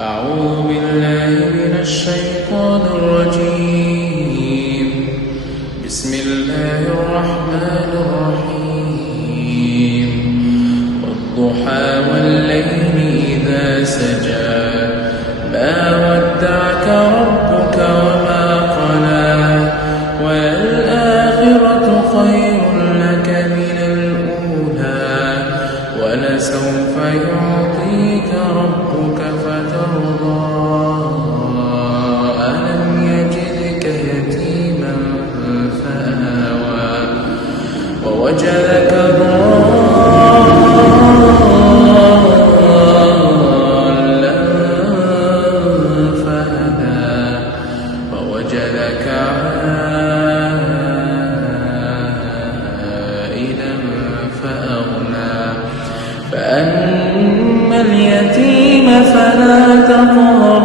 أعوذ بالله من الشيطان الرجيم. بسم الله الرحمن الرحيم. والضحى والليل إذا سجى ما ودعك ربك وما قلى وللآخرة خير لك من الأولى ولسوف يعطيك ربك فترضى ألم يجدك يتيما فآوى ووجدك ضالا فهدى ووجدك عائلا فأغنى فأما اليتيم فلا تقهر